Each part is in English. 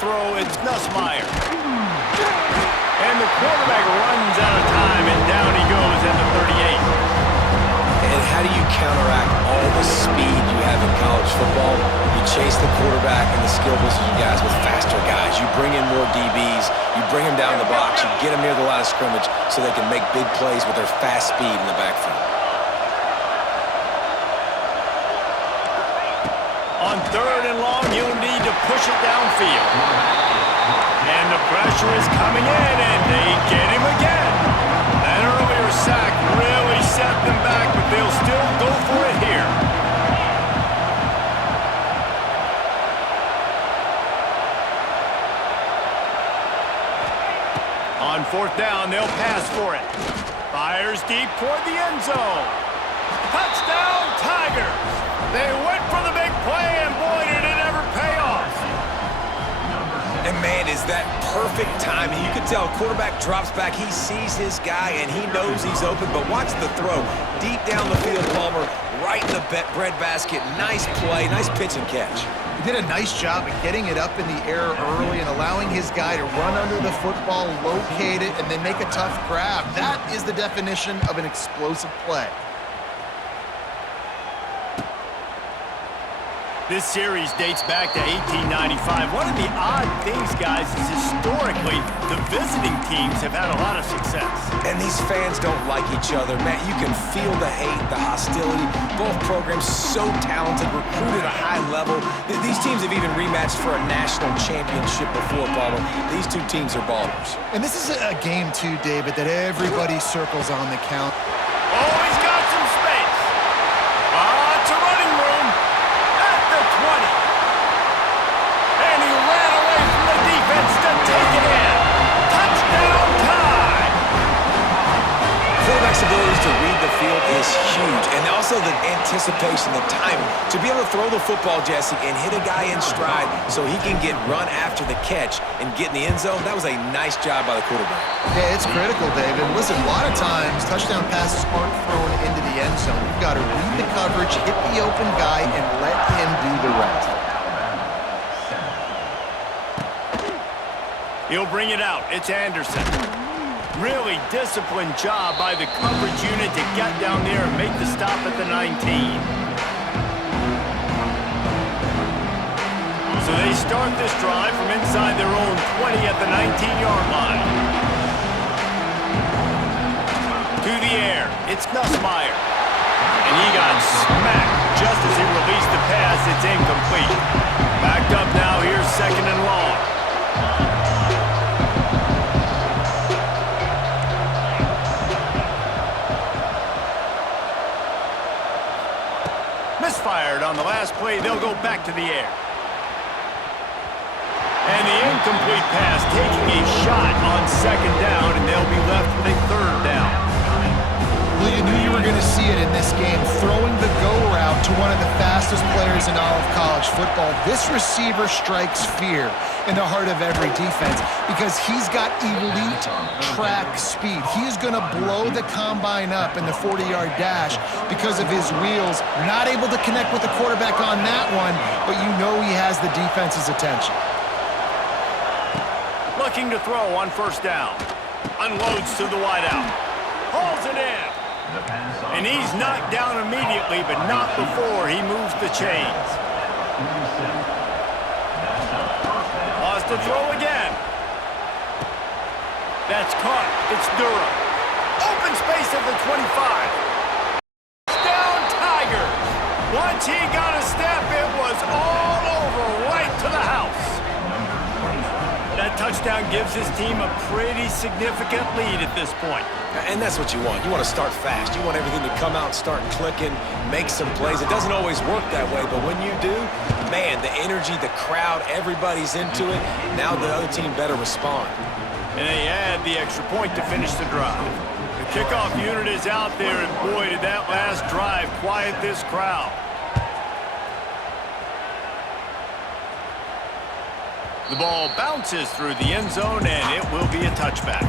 throw, it's Nussmeier. And the quarterback runs out of time, and down he goes at the 38. And how do you counteract all the speed you have in college football? You chase the quarterback and the skill position guys with faster guys. You bring in more DBs. You bring them down the box. You get them near the line of scrimmage so they can make big plays with their fast speed in the backfield. On 3rd and long, you'll need to push it downfield. And the pressure is coming in, and they get him again. That earlier sack really set them back, but they'll still go for it here. On 4th down, they'll pass for it. Fires deep toward the end zone. Touchdown, Tigers! They went for the big play, and boy, did it ever pay off. And man, is that perfect timing. You can tell quarterback drops back. He sees his guy, and he knows he's open. But watch the throw. Deep down the field, Palmer, right in the breadbasket. Nice play, nice pitch and catch. He did a nice job of getting it up in the air early and allowing his guy to run under the football, locate it, and then make a tough grab. That is the definition of an explosive play. This series dates back to 1895. One of the odd things, guys, is historically the visiting teams have had a lot of success. And these fans don't like each other. Matt, you can feel the hate, the hostility. Both programs so talented, recruited at a high level. These teams have even rematched for a national championship before, Palmer. These two teams are ballers. And this is a game, too, David, that everybody circles on the count. Oh, he's got some space. It's a running room. 20. And he ran away from the defense to take it in. Touchdown time! Quarterback's abilities to read the field is huge. And also the anticipation, the timing. To be able to throw the football, Jesse, and hit a guy in stride so he can get run after the catch and get in the end zone, that was a nice job by the quarterback. Yeah, it's critical, David. Listen, a lot of times touchdown passes aren't thrown into the end zone. You've got to read the coverage, hit the open guy, and let him do the rest. He'll bring it out. It's Anderson. Really disciplined job by the coverage unit to get down there and make the stop at the 19. So they start this drive from inside their own 20 at the 19-yard line. To the air, it's Nussmeier. And he got smacked just as he released the pass. It's incomplete. Backed up now, here's 2nd and long. Misfired on the last play. They'll go back to the air. And the incomplete pass taking a shot on 2nd down, and they'll be left with a 3rd down. Well, you knew you were going to see it in this game, throwing the go route to one of the fastest players in all of college football. This receiver strikes fear in the heart of every defense because he's got elite track speed. He is going to blow the combine up in the 40-yard dash because of his wheels. Not able to connect with the quarterback on that one, but you know he has the defense's attention. Looking to throw on 1st down. Unloads to the wideout. Hauls it in. And he's knocked down immediately, but not before he moves the chains. Lost to throw again. That's caught. It's Durham. Open space at the 25. Down Tigers. Once he got a step, it was all over right to the house. That touchdown gives his team a pretty significant lead at this point. And that's what you want. You want to start fast. You want everything to come out and start clicking, make some plays. It doesn't always work that way, but when you do, man, the energy, the crowd, everybody's into it. Now the other team better respond. And they add the extra point to finish the drive. The kickoff unit is out there, and boy, did that last drive quiet this crowd. The ball bounces through the end zone, and it will be a touchback.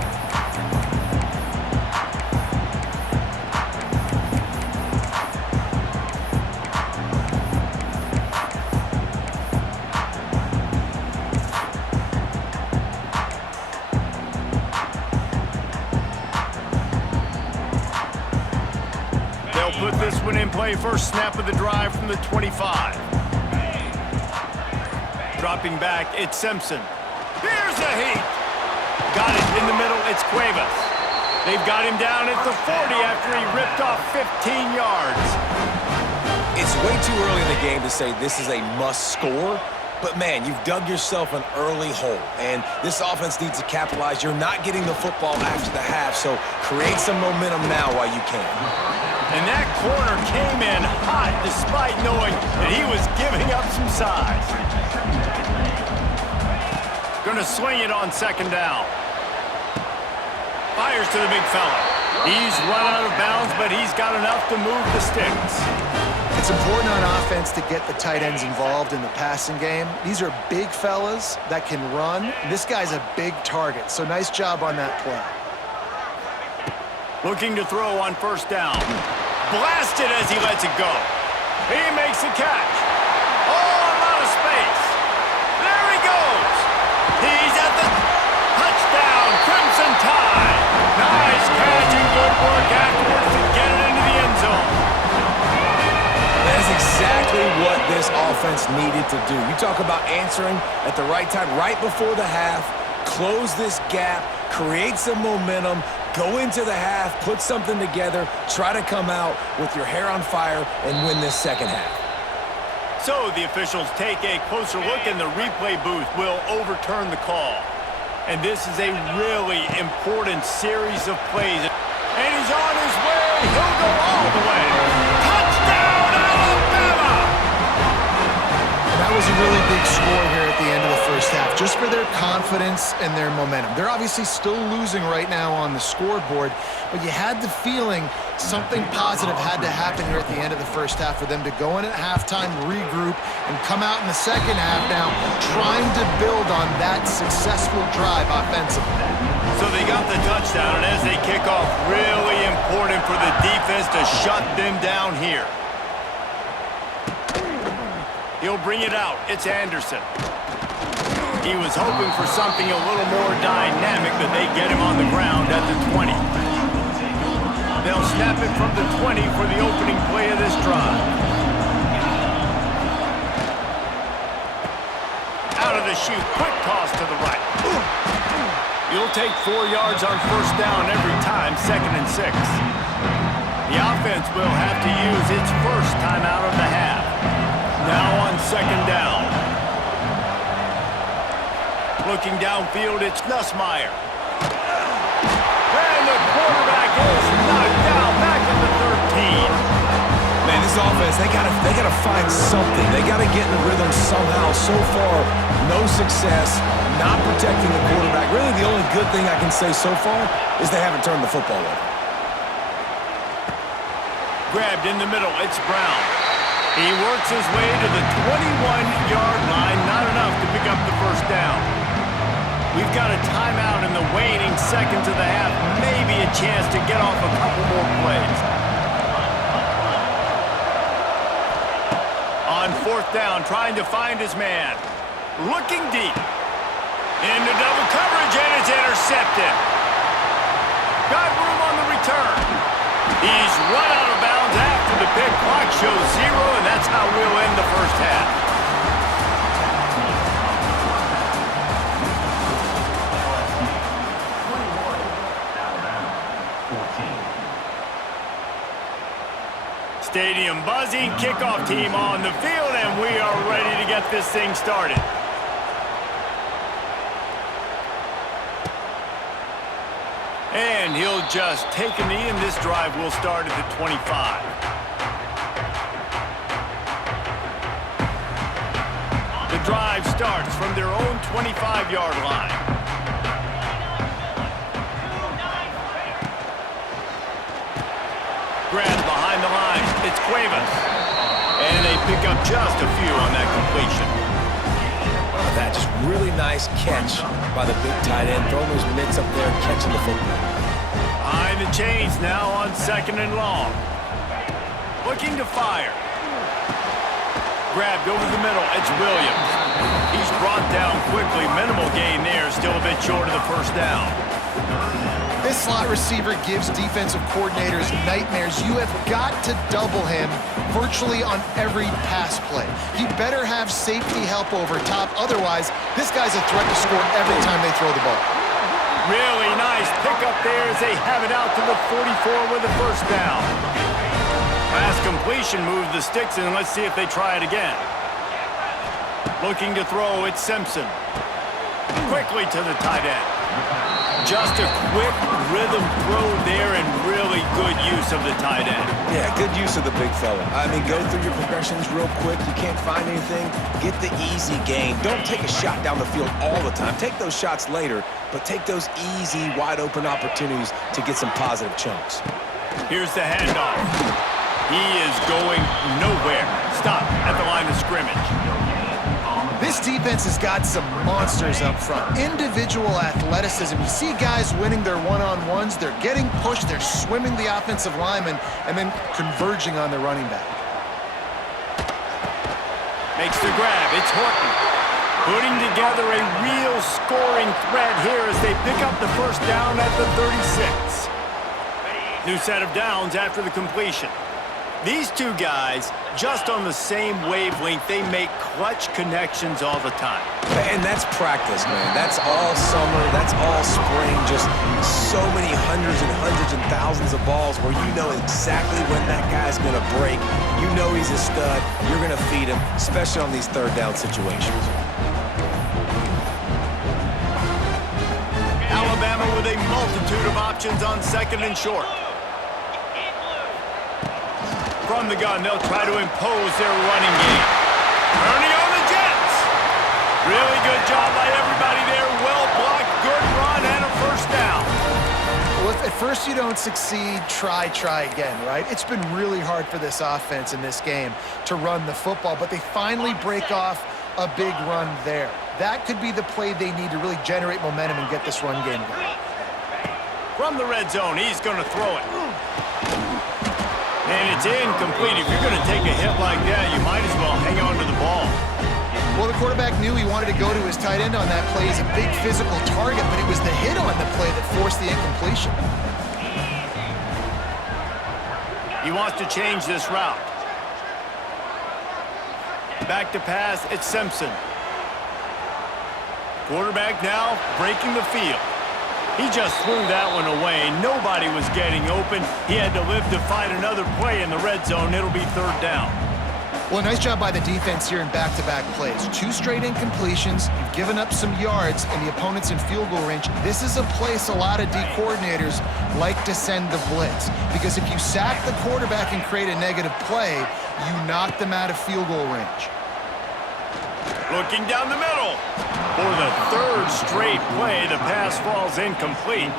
this one in play. First snap of the drive from the 25. Dropping back, it's Simpson. Here's a heat. Got it in the middle, it's Cuevas. They've got him down at the 40 after he ripped off 15 yards. It's way too early in the game to say this is a must score, but man, you've dug yourself an early hole, and this offense needs to capitalize. You're not getting the football after the half, so create some momentum now while you can. And that corner came in hot despite knowing that he was giving up some size. Gonna swing it on second down. Fires to the big fella. He's run out of bounds, but he's got enough to move the sticks. It's important on offense to get the tight ends involved in the passing game. These are big fellas that can run. This guy's a big target, so nice job on that play. Looking to throw on first down. Blasted as he lets it go. He makes the catch. Oh, a lot of space. There he goes. He's at the touchdown, Crimson Tide. Nice catch and good work afterwards to get it into the end zone. That is exactly what this offense needed to do. You talk about answering at the right time, right before the half, close this gap, create some momentum, go into the half, put something together, try to come out with your hair on fire and win this second half. So the officials take a closer look and the replay booth will overturn the call. And this is a really important series of plays. And he's on his way. He'll go all the way. Touchdown, Alabama! And that was a really big score here at the end of the first half, just for their confidence and their momentum. They're obviously still losing right now on the scoreboard, but you had the feeling something positive had to happen here at the end of the first half for them to go in at halftime, regroup, and come out in the second half now trying to build on that successful drive offensively. So they got the touchdown, and as they kick off, really important for the defense to shut them down here. He'll bring it out. It's Anderson. He was hoping for something a little more dynamic, but they get him on the ground at the 20. They'll snap it from the 20 for the opening play of this drive. Out of the chute, quick toss to the right. You'll take 4 yards on first down every time, 2nd and 6. The offense will have to use its first timeout of the half. Now on second down. Looking downfield, it's Nussmeier. And the quarterback is knocked down back at the 13. Man, this offense, they gotta find something. They gotta get in the rhythm somehow. So far, no success, not protecting the quarterback. Really, the only good thing I can say so far is they haven't turned the football over. Grabbed in the middle, it's Brown. He works his way to the 21-yard line, not enough to pick up the first down. We've got a timeout in the waning seconds of the half, maybe a chance to get off a couple more plays. On fourth down, trying to find his man. Looking deep. Into double coverage, and it's intercepted. Got room on the return. He's run out of bounds after the pick. Clock shows 0, and that's how we'll end the first half. Stadium buzzing, kickoff team on the field, and we are ready to get this thing started. And he'll just take a knee, and this drive will start at the 25. The drive starts from their own 25-yard line. Grabbed behind the line, it's Cuevas. And they pick up just a few on that completion. Oh, that just really nice catch by the big tight end, throwing those mitts up there and catching the football. Behind the chains now on 2nd and long. Looking to fire. Grabbed over the middle, it's Williams. He's brought down quickly, minimal gain there, still a bit short of the first down. This slot receiver gives defensive coordinators nightmares. You have got to double him virtually on every pass play. He better have safety help over top. Otherwise, this guy's a threat to score every time they throw the ball. Really nice pickup there as they have it out to the 44 with a first down. Pass completion moves the sticks in. Let's see if they try it again. Looking to throw, it's Simpson. Quickly to the tight end. Just a quick rhythm throw there and really good use of the tight end. Yeah, good use of the big fella. I mean, go through your progressions real quick. You can't find anything. Get the easy gain. Don't take a shot down the field all the time. Take those shots later, but take those easy, wide-open opportunities to get some positive chunks. Here's the handoff. He is going nowhere. Stop at the line of scrimmage. This defense has got some monsters up front. Individual athleticism. You see guys winning their one-on-ones. They're getting pushed. They're swimming the offensive lineman and then converging on the running back. Makes the grab. It's Horton. Putting together a real scoring threat here as they pick up the first down at the 36. New set of downs after the completion. These two guys, just on the same wavelength, they make clutch connections all the time. And that's practice, man. That's all summer. That's all spring. Just so many hundreds and thousands of balls where you know exactly when that guy's going to break. You know he's a stud. You're going to feed him, especially on these third down situations. Alabama with a multitude of options on second and short. From the gun, they'll try to impose their running game. Turning on the Jets. Really good job by everybody there. Well blocked, good run, and a first down. Well, if at first you don't succeed, try again, right? It's been really hard for this offense in this game to run the football, but they finally break off a big run there. That could be the play they need to really generate momentum and get this run game going. From the red zone, he's going to throw it. And it's incomplete. If you're going to take a hit like that, you might as well hang on to the ball. Well, the quarterback knew he wanted to go to his tight end on that play. He's a big physical target, but it was the hit on the play that forced the incompletion. He wants to change this route. Back to pass, it's Simpson. Quarterback now breaking the field. He just threw that one away. Nobody was getting open. He had to live to fight another play in the red zone. It'll be third down. Well, nice job by the defense here in back-to-back plays. 2 straight incompletions. You've given up some yards, and the opponent's in field goal range. This is a place a lot of D coordinators like to send the blitz, because if you sack the quarterback and create a negative play, you knock them out of field goal range. Looking down the middle. For the third straight play, the pass falls incomplete.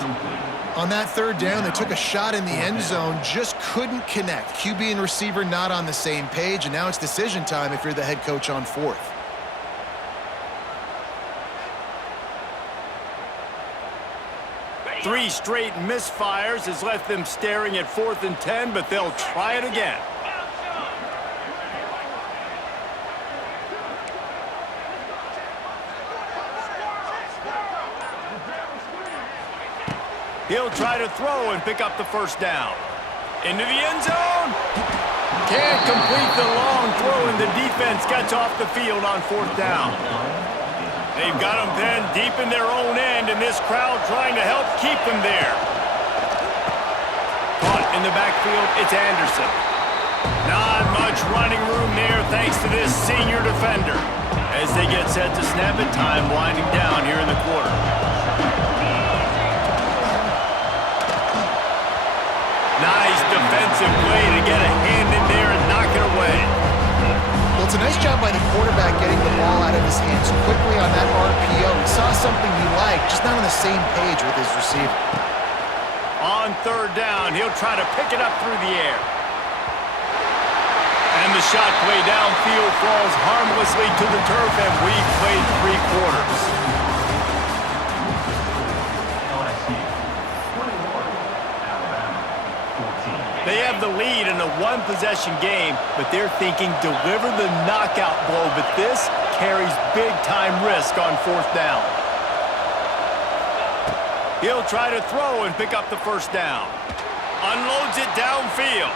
On that third down, they took a shot in the end zone, just couldn't connect. QB and receiver not on the same page, and now it's decision time if you're the head coach on fourth. Three straight misfires has left them staring at 4th and 10, but they'll try it again. He'll try to throw and pick up the first down. Into the end zone. Can't complete the long throw, and the defense gets off the field on 4th down. They've got them then deep in their own end, and this crowd trying to help keep them there. Caught in the backfield, it's Anderson. Not much running room there thanks to this senior defender. As they get set to snap it, time winding down here in the quarter. Nice defensive play to get a hand in there and knock it away. Well, it's a nice job by the quarterback getting the ball out of his hands quickly on that RPO. He saw something he liked, just not on the same page with his receiver. On third down, he'll try to pick it up through the air. And the shot play downfield falls harmlessly to the turf, and we've played 3 quarters. They have the lead in a one-possession game, but they're thinking deliver the knockout blow, but this carries big-time risk on 4th down. He'll try to throw and pick up the first down. Unloads it downfield.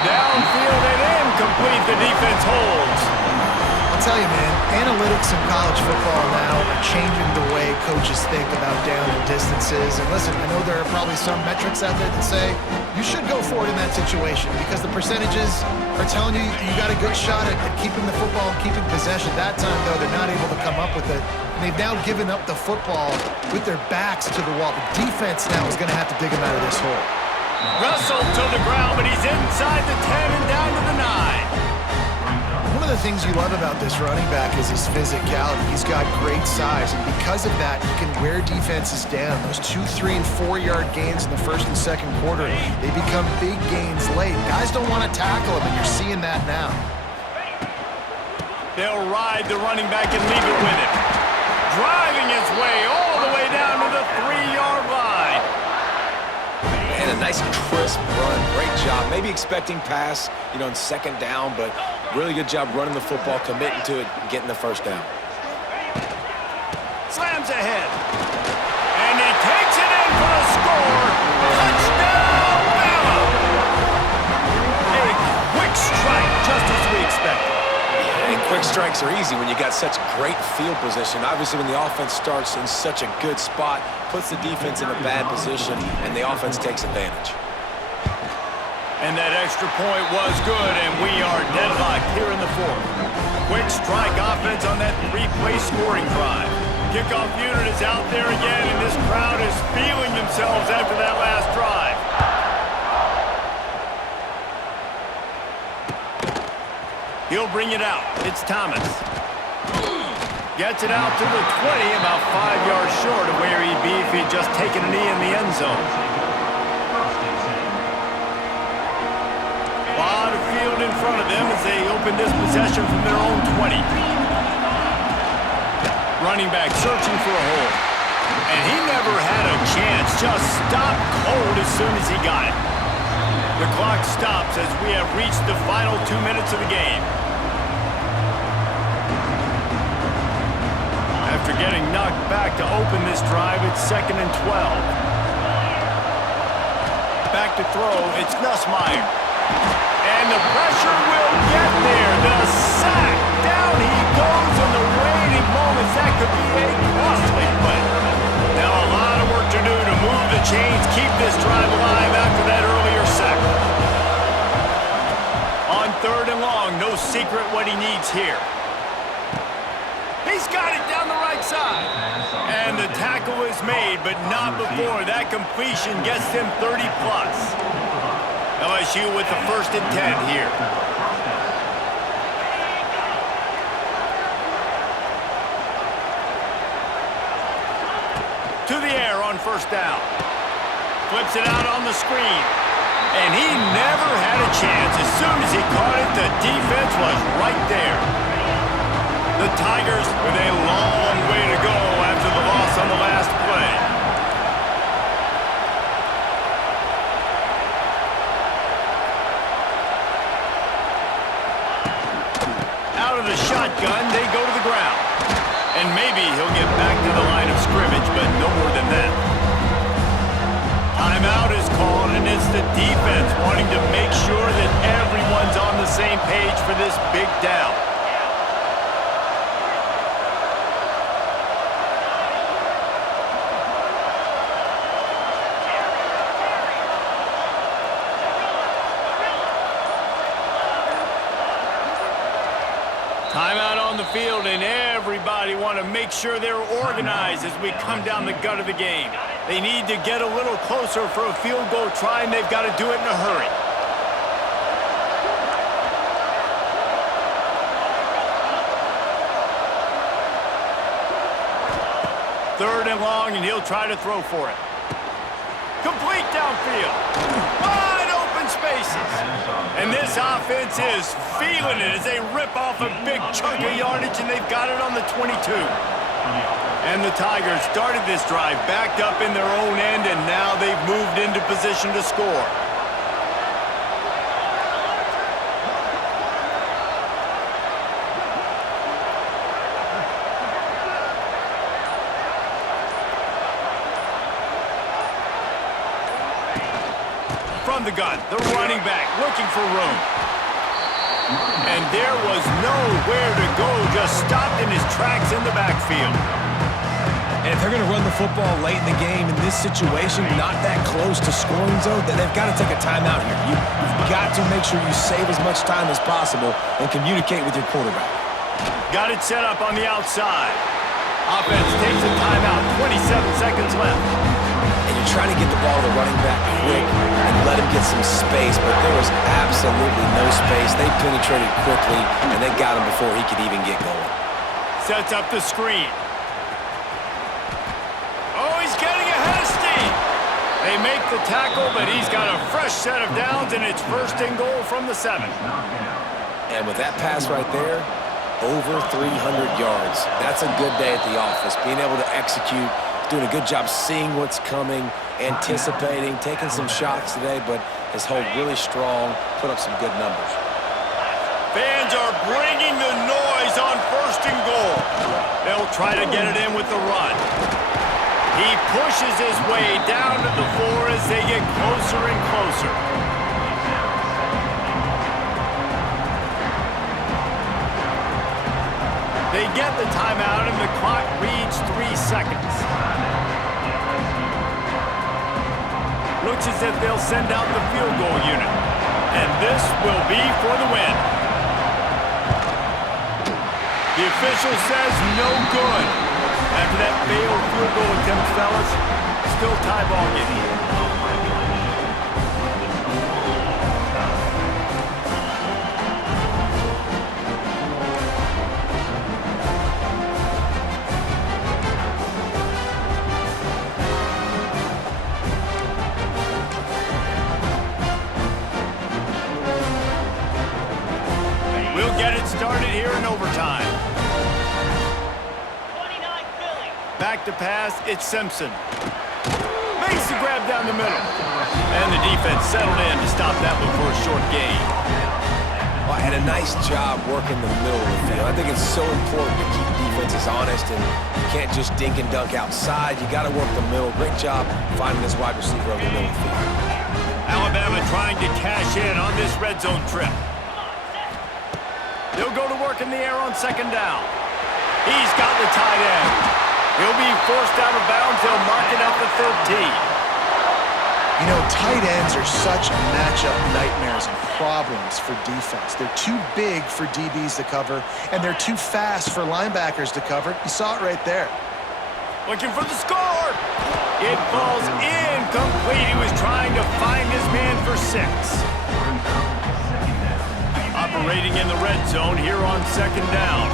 Downfield and incomplete. The defense holds. I'll tell you, man, analytics in college football now are changing the way coaches think about down and distances. And listen, I know there are probably some metrics out there that say you should go for it in that situation because the percentages are telling you you got a good shot at keeping the football and keeping possession. That time, though, they're not able to come up with it. And they've now given up the football with their backs to the wall. The defense now is going to have to dig them out of this hole. Russell to the ground, but he's inside the 10 and down to the 9. One of the things you love about this running back is his physicality. He's got great size, and because of that, he can wear defenses down. Those 2, 3, and 4-yard gains in the first and second quarter, they become big gains late. Guys don't want to tackle him, and you're seeing that now. They'll ride the running back and leave it with him. Driving his way all the way down to the 3-yard line. And a nice crisp run. Great job. Maybe expecting pass, in second down, but really good job running the football, committing to it, and getting the first down. Slams ahead. And he takes it in for the score. Touchdown, Bama! A quick strike, just as we expected. And quick strikes are easy when you got such great field position. Obviously, when the offense starts in such a good spot, puts the defense in a bad position, and the offense takes advantage. And that extra point was good, and we are deadlocked here in the fourth. Quick strike offense on that 3-play scoring drive. Kickoff unit is out there again, and this crowd is feeling themselves after that last drive. He'll bring it out. It's Thomas. Gets it out to the 20, about 5 yards short of where he'd be if he'd just taken a knee in the end zone. A lot of field in front of them as they open this possession from their own 20. Running back searching for a hole. And he never had a chance, just stopped cold as soon as he got it. The clock stops as we have reached the final 2 minutes of the game. After getting knocked back to open this drive, it's 2nd and 12. Back to throw, it's Nussmeier. And the pressure will get there. The sack. Down he goes in the waiting moments. That could be a costly play. Now a lot of work to do to move the chains, keep this drive alive after that earlier sack. On 3rd and long, no secret what he needs here. He's got it down the right side. And the tackle is made, but not before that completion gets them 30+. LSU with the 1st and 10 here. To the air on 1st down. Flips it out on the screen. And he never had a chance. As soon as he caught it, the defense was right there. The Tigers with a long way to go after the loss on the last play. Out of the shotgun, they go to the ground. And maybe he'll get back to the line of scrimmage, but no more than that. Timeout is called, and it's the defense wanting to make sure that everyone's on the same page for this big down. Timeout on the field, and everybody want to make sure they're organized as we come down the gut of the game. They need to get a little closer for a field goal try, and they've got to do it in a hurry. Third and long, and he'll try to throw for it. Complete downfield. Wide open spaces. And this offense is feeling it as they rip off a big chunk of yardage, and they've got it on the 22. And the Tigers started this drive backed up in their own end, and now they've moved into position to score. From the gun, the running back looking for room. And there was nowhere to go, just stopped in his tracks in the backfield. And if they're going to run the football late in the game in this situation, not that close to scoring zone, then they've got to take a timeout here. You've got to make sure you save as much time as possible and communicate with your quarterback. Got it set up on the outside. Offense takes a timeout, 27 seconds left. And you're trying to get the ball to the running back quick and let him get some space, but there was absolutely no space. They penetrated quickly, and they got him before he could even get going. Sets up the screen. Oh, he's getting ahead of steam. They make the tackle, but he's got a fresh set of downs, and it's first and goal from the 7. And with that pass right there, over 300 yards. That's a good day at the office. Being able to execute, doing a good job seeing what's coming, anticipating, taking some shots today, but his hold really strong, put up some good numbers. Fans are bringing the noise on first and goal. They'll try to get it in with the run. He pushes his way down to the 4 as they get closer and closer. They get the timeout, and the clock reads 3 seconds. Looks as if they'll send out the field goal unit. And this will be for the win. The official says no good. After that failed field goal attempt, fellas, still tie ball game. We'll get it started here in overtime. Back to pass, it's Simpson. Makes the grab down the middle. And the defense settled in to stop that one for a short gain. Well, and a nice job working the middle of the field. I think it's so important to keep defenses honest, and you can't just dink and dunk outside. You got to work the middle. Great job finding this wide receiver over the middle of the field. Alabama trying to cash in on this red zone trip. They'll go to work in the air on second down. He's got the tight end. He'll be forced out of bounds. They'll mark it at the 13. You know, tight ends are such matchup nightmares and problems for defense. They're too big for DBs to cover, and they're too fast for linebackers to cover. You saw it right there. Looking for the score. It falls incomplete. He was trying to find his man for 6. Operating in the red zone here on second down.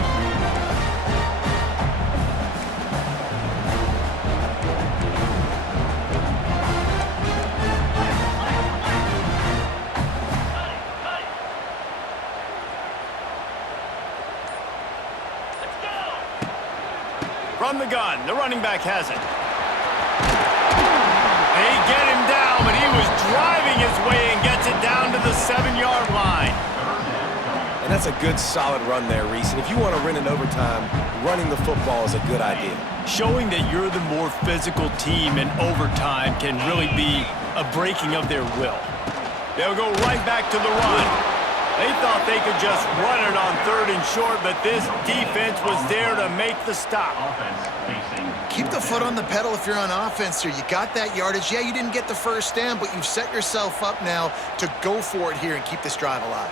From the gun, the running back has it. They get him down, but he was driving his way and gets it down to the 7-yard line. And that's a good, solid run there, Reese. And if you want to win in overtime, running the football is a good idea. Showing that you're the more physical team in overtime can really be a breaking of their will. They'll go right back to the run. They thought they could just run it on 3rd and short, but this defense was there to make the stop. Keep the foot on the pedal if you're on offense here. You got that yardage. Yeah, you didn't get the first down, but you've set yourself up now to go for it here and keep this drive alive.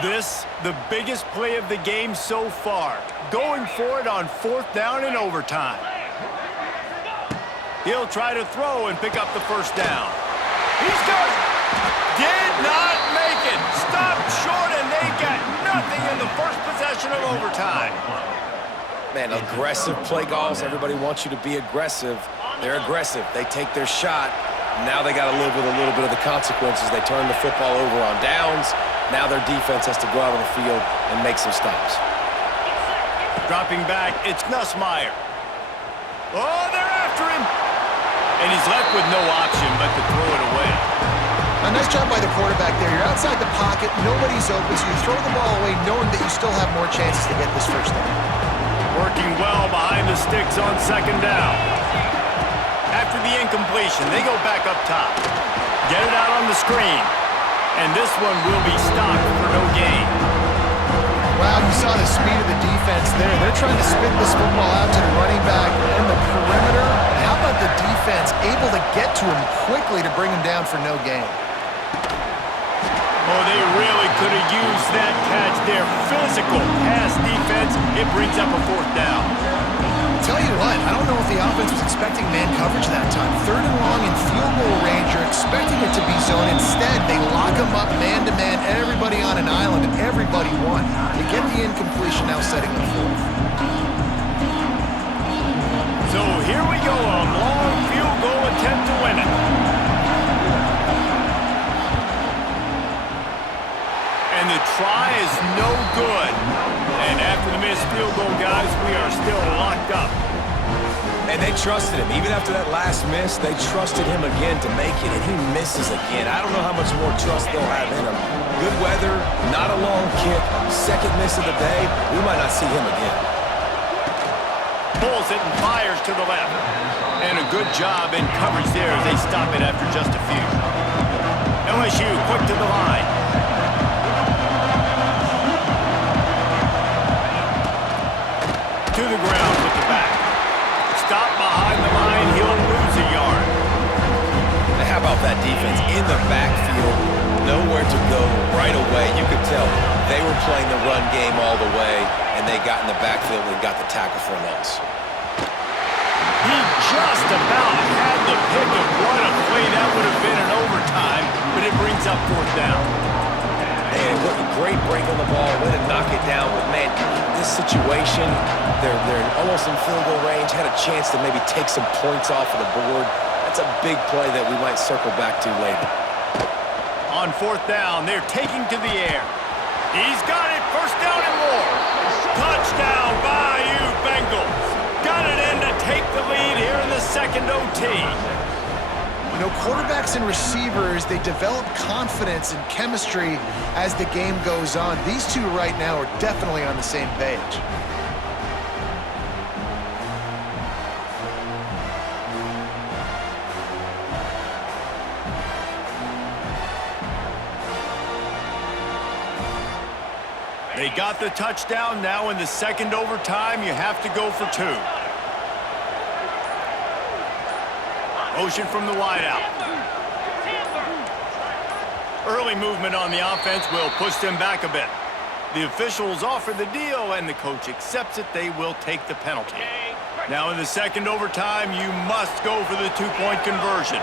This, the biggest play of the game so far. Going for it on 4th down in overtime. He'll try to throw and pick up the first down. He's got it. Did not make it. Stopped short, and they got nothing in the first possession of overtime. Man, aggressive play calls. Everybody wants you to be aggressive. They're aggressive. They take their shot. Now they got to live with a little bit of the consequences. They turn the football over on downs. Now their defense has to go out on the field and make some stops. Dropping back, it's Nussmeier. Oh, they're after him. And he's left with no option but to throw it away. A nice job by the quarterback there. You're outside the pocket, nobody's open, so you throw the ball away knowing that you still have more chances to get this first down. Working well behind the sticks on second down. After the the incompletion. They go back up top. Get it out on the screen. And this one will be stopped for no gain. Wow, you saw the speed of the defense there. They're trying to spit this football out to the running back and the perimeter. And how about the defense able to get to him quickly to bring him down for no gain? Oh, they really could have used that catch there. Physical pass defense. It brings up a fourth down. Tell you what, I don't know if the offense was expecting man coverage that time. 3rd and long in field goal range, you're expecting it to be zone. Instead, they lock them up man-to-man, everybody on an island, and everybody won. They get the incompletion, now setting the fourth. So here we go, a long field goal attempt to win it. And the try is no good. And after the missed field goal, guys, we are still locked up. And they trusted him. Even after that last miss, they trusted him again to make it, and he misses again. I don't know how much more trust they'll have in him. Good weather, not a long kick, second miss of the day. We might not see him again. Pulls it and fires to the left. And a good job in coverage there as they stop it after just a few. LSU quick to the line. To the ground with the back. Stop behind the line. He'll lose a yard. Now, how about that defense in the backfield? Nowhere to go right away. You could tell they were playing the run game all the way, and they got in the backfield and got the tackle for a loss. He just about had the pick of what a play that would have been in overtime, but it brings up fourth down. Man, what a great break on the ball, way to knock it down. But, man, this situation, they're almost in field goal range, had a chance to maybe take some points off of the board. That's a big play that we might circle back to later. On fourth down, they're taking to the air. He's got it, first down and more. Touchdown, Bayou Bengals. Got it in to take the lead here in the second OT. You know, quarterbacks and receivers, they develop confidence and chemistry as the game goes on. These two right now are definitely on the same page. They got the touchdown. Now in the second overtime, you have to go for two. Motion from the wideout. Early movement on the offense will push them back a bit. The officials offer the deal, and the coach accepts it. They will take the penalty. Now in the second overtime, you must go for the two-point conversion.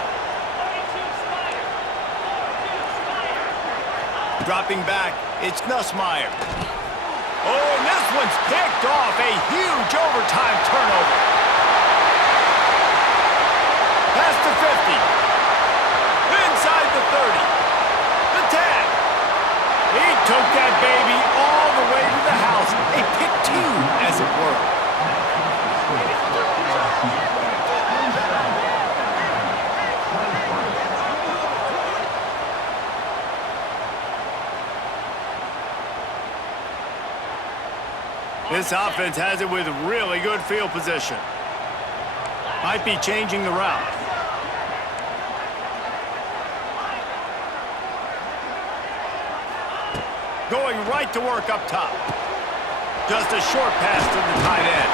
Dropping back, it's Nussmeier. Oh, and this one's picked off. A huge overtime turnover. Past the 50. Inside the 30. The 10. He took that baby all the way to the house. A pick two, as it were. This offense has it with really good field position. Might be changing the route. Going right to work up top. Just a short pass to the tight end.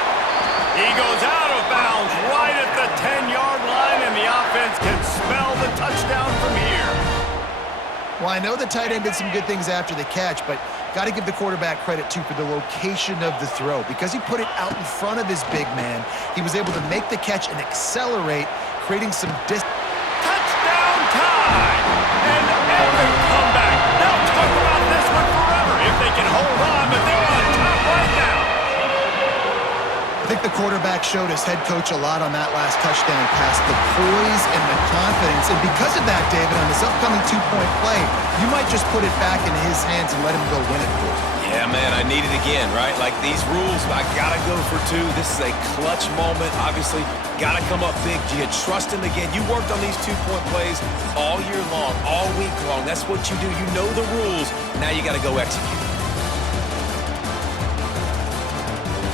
He goes out of bounds right at the 10-yard line, and the offense can smell the touchdown from here. Well, I know the tight end did some good things after the catch, but got to give the quarterback credit, too, for the location of the throw. Because he put it out in front of his big man, he was able to make the catch and accelerate, creating some distance. Touchdown time! And epic comeback. They'll talk about this one forever if they can hold on, but they're on top right now. I think the quarterback showed his head coach a lot on that last touchdown pass, the poise and the confidence. And because of that, David, on this upcoming two-point play, you might just put it back into his hands and let him go win it for you. Yeah, man, I need it again, right? Like these rules, I got to go for two. This is a clutch moment. Obviously, got to come up big. Do you trust him again? You worked on these two-point plays all year long, all week long. That's what you do. You know the rules. Now you got to go execute.